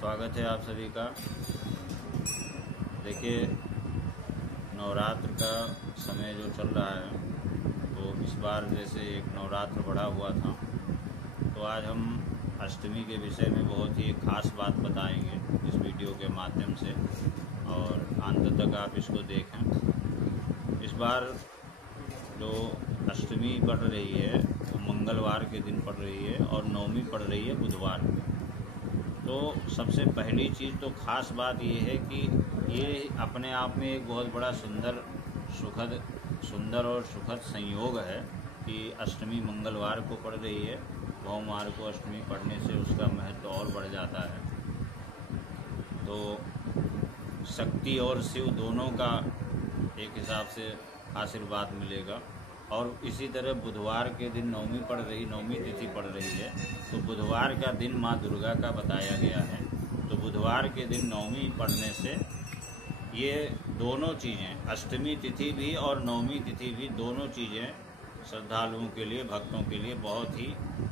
स्वागत है आप सभी का। देखिए, नवरात्र का समय जो चल रहा है तो इस बार जैसे एक नवरात्र बढ़ा हुआ था, तो आज हम अष्टमी के विषय में बहुत ही खास बात बताएंगे इस वीडियो के माध्यम से, और अंत तक आप इसको देखें। इस बार जो अष्टमी पड़ रही है वो मंगलवार के दिन पड़ रही है और नवमी पड़ रही है बुधवार को। तो सबसे पहली चीज़ तो ख़ास बात ये है कि ये अपने आप में एक बहुत बड़ा सुंदर और सुखद संयोग है कि अष्टमी मंगलवार को पड़ रही है। भौमवार को अष्टमी पड़ने से उसका महत्व और बढ़ जाता है। तो शक्ति और शिव दोनों का एक हिसाब से आशीर्वाद मिलेगा। और इसी तरह बुधवार के दिन नवमी तिथि पड़ रही है, तो बुधवार का दिन माँ दुर्गा का बताया गया है। तो बुधवार के दिन नवमी पड़ने से ये दोनों चीज़ें, अष्टमी तिथि भी और नवमी तिथि भी, दोनों चीज़ें श्रद्धालुओं के लिए, भक्तों के लिए बहुत ही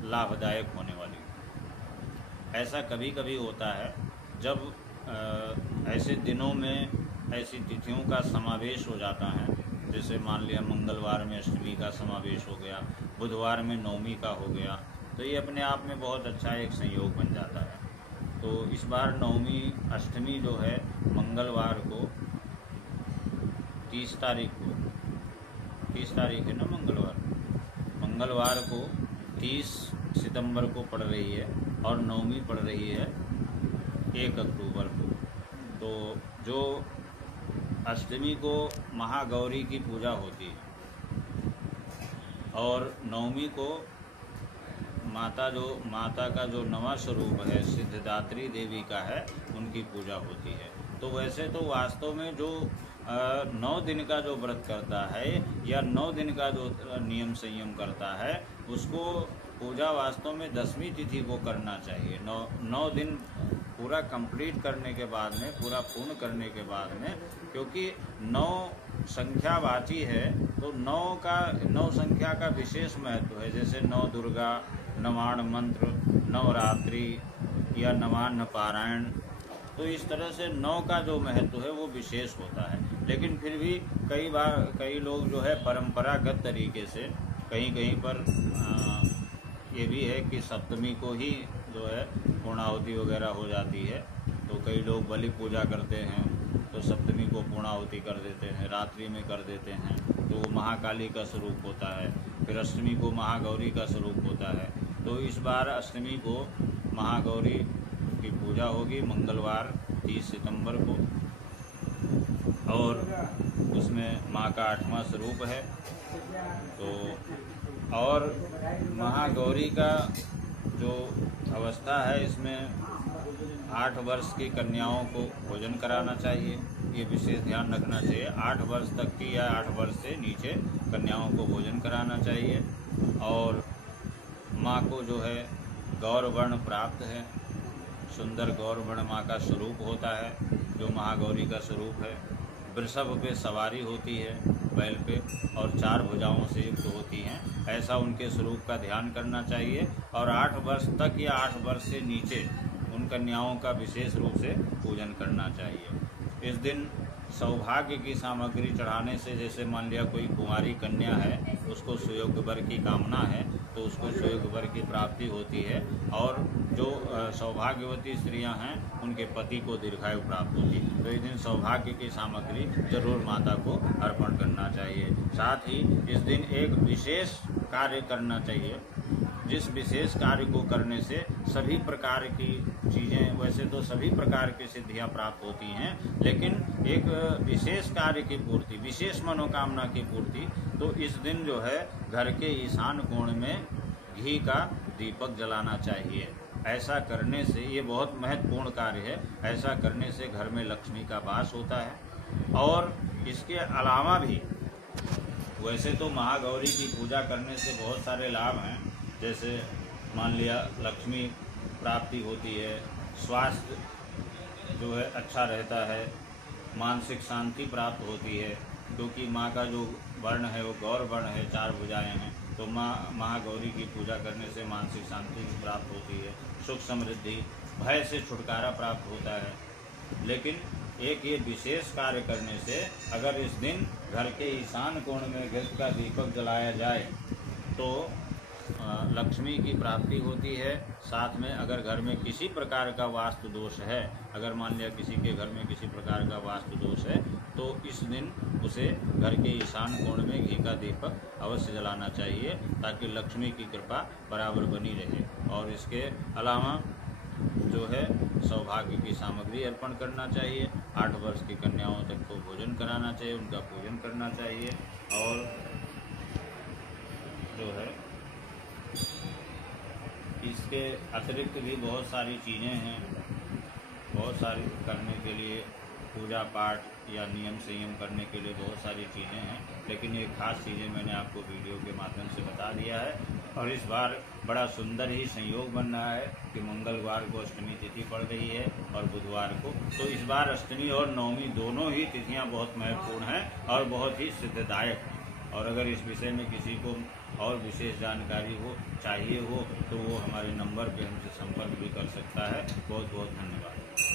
लाभदायक होने वाली। ऐसा कभी कभी होता है जब ऐसे दिनों में ऐसी तिथियों का समावेश हो जाता है, जैसे मान लिया मंगलवार में अष्टमी का समावेश हो गया, बुधवार में नवमी का हो गया, तो ये अपने आप में बहुत अच्छा एक संयोग बन जाता है। तो इस बार अष्टमी जो है मंगलवार को 30 तारीख है ना, मंगलवार को 30 सितंबर को पड़ रही है और नवमी पड़ रही है 1 अक्टूबर को। तो जो अष्टमी को महागौरी की पूजा होती है और नवमी को माता का जो नवा स्वरूप है सिद्धिदात्री देवी का है, उनकी पूजा होती है। तो वैसे तो वास्तव में जो 9 दिन का जो व्रत करता है या 9 दिन का जो नियम संयम करता है, उसको पूजा वास्तव में 10वीं तिथि को करना चाहिए। 9 दिन पूरा कंप्लीट करने के बाद में, पूरा पूर्ण करने के बाद में, क्योंकि 9 संख्यावाची है, तो 9 संख्या का विशेष महत्व है। जैसे 9 दुर्गा, नवाण मंत्र, नवरात्रि या नवान्न पारायण, तो इस तरह से 9 का जो महत्व है वो विशेष होता है। लेकिन फिर भी कई लोग जो है परंपरागत तरीके से कहीं पर ये भी है कि सप्तमी को ही जो है पूर्णाहुति वगैरह हो जाती है। तो कई लोग बलि पूजा करते हैं तो सप्तमी को पूर्णाहुति कर देते हैं, रात्रि में कर देते हैं, तो वो महाकाली का स्वरूप होता है। फिर अष्टमी को महागौरी का स्वरूप होता है। तो इस बार अष्टमी को महागौरी की पूजा होगी मंगलवार 30 सितंबर को, और उसमें माँ का 8वां स्वरूप है। तो और महागौरी का जो अवस्था है, इसमें 8 वर्ष की कन्याओं को भोजन कराना चाहिए। ये विशेष ध्यान रखना चाहिए। 8 वर्ष तक की या 8 वर्ष से नीचे कन्याओं को भोजन कराना चाहिए। और माँ को जो है गौरवर्ण प्राप्त है, सुंदर गौरवर्ण माँ का स्वरूप होता है, जो महागौरी का स्वरूप है। वृषभ पे सवारी होती है, बैल पे, और 4 भुजाओं से युक्त होती हैं। ऐसा उनके स्वरूप का ध्यान करना चाहिए। और 8 वर्ष तक या 8 वर्ष से नीचे उन कन्याओं का विशेष रूप से पूजन करना चाहिए। इस दिन सौभाग्य की सामग्री चढ़ाने से, जैसे मान लिया कोई कुंवारी कन्या है, उसको सुयोग्य वर की कामना है, तो उसको सुयोग्य वर की प्राप्ति होती है। और जो सौभाग्यवती स्त्रियां हैं, उनके पति को दीर्घायु प्राप्त होती है। तो इस दिन सौभाग्य की सामग्री जरूर माता को अर्पण करना चाहिए। साथ ही इस दिन एक विशेष कार्य करना चाहिए, जिस विशेष कार्य को करने से सभी प्रकार की चीज़ें, वैसे तो सभी प्रकार की सिद्धियां प्राप्त होती हैं, लेकिन एक विशेष कार्य की पूर्ति, विशेष मनोकामना की पूर्ति, तो इस दिन जो है घर के ईशान कोण में घी का दीपक जलाना चाहिए। ऐसा करने से, ये बहुत महत्वपूर्ण कार्य है, ऐसा करने से घर में लक्ष्मी का वास होता है। और इसके अलावा भी वैसे तो महागौरी की पूजा करने से बहुत सारे लाभ हैं। जैसे मान लिया लक्ष्मी प्राप्ति होती है, स्वास्थ्य जो है अच्छा रहता है, मानसिक शांति प्राप्त होती है, क्योंकि माँ का जो वर्ण है वो गौर वर्ण है, 4 भुजाएं हैं। तो माँ महागौरी की पूजा करने से मानसिक शांति प्राप्त होती है, सुख समृद्धि भय से छुटकारा प्राप्त होता है। लेकिन एक ये विशेष कार्य करने से अगर इस दिन घर के ईशान कोण में घृत का दीपक जलाया जाए तो लक्ष्मी की प्राप्ति होती है। साथ में अगर घर में किसी प्रकार का वास्तु दोष है, अगर मान लिया किसी के घर में किसी प्रकार का वास्तु दोष है, तो इस दिन उसे घर के ईशान कोण में घी का दीपक अवश्य जलाना चाहिए ताकि लक्ष्मी की कृपा बराबर बनी रहे। और इसके अलावा जो है सौभाग्य की सामग्री अर्पण करना चाहिए। 8 वर्ष की कन्याओं तक को भोजन कराना चाहिए, उनका पूजन करना चाहिए। और जो है इसके अतिरिक्त भी बहुत सारी चीज़ें हैं, बहुत सारी करने के लिए पूजा पाठ या नियम संयम करने के लिए बहुत सारी चीज़ें हैं, लेकिन ये खास चीज़ें मैंने आपको वीडियो के माध्यम से बता दिया है। और इस बार बड़ा सुंदर ही संयोग बन रहा है कि मंगलवार को अष्टमी तिथि पड़ रही है और बुधवार को, तो इस बार अष्टमी और नवमी दोनों ही तिथियां बहुत महत्वपूर्ण हैं और बहुत ही सिद्धदायक हैं। और अगर इस विषय में किसी को और विशेष जानकारी चाहिए हो तो वो हमारे नंबर पे हमसे संपर्क भी कर सकता है। बहुत बहुत धन्यवाद।